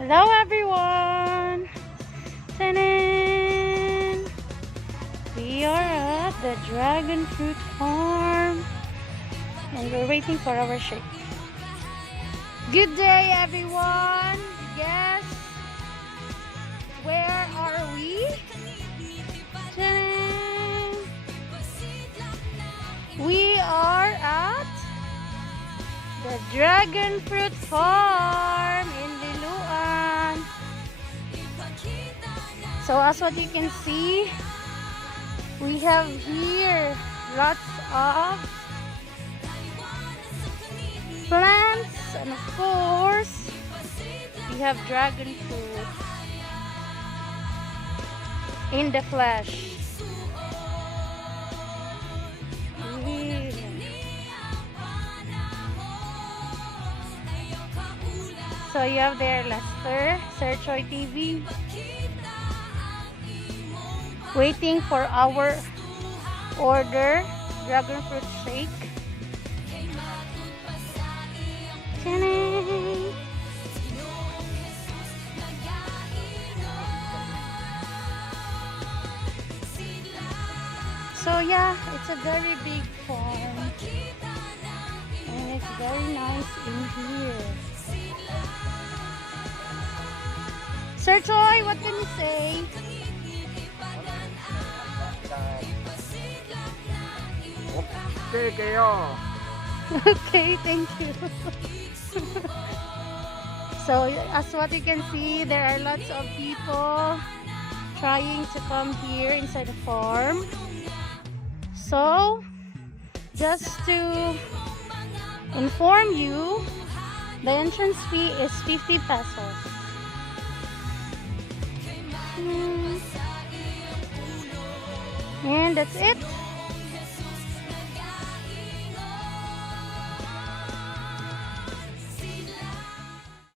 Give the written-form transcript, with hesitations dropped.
Hello everyone! Ta-da! We are at the dragon fruit farm and we're waiting for our shake. Good day everyone! Yes! Where are we? Ta-da! We are at the dragon fruit farm in Liluan. So as what you can see, we have here lots of plants and of course we have dragon fruit in the flesh. So you have there Lester, Sir Choi TV, waiting for our order, dragon fruit shake. Ta-da! So yeah, it's a very big farm and it's very nice in here. Sir Choi, what can you say? Okay kayo. Okay, thank you. So as what you can see, there are lots of people trying to come here inside the farm. So just to inform you, the entrance fee is 50 pesos. And that's it.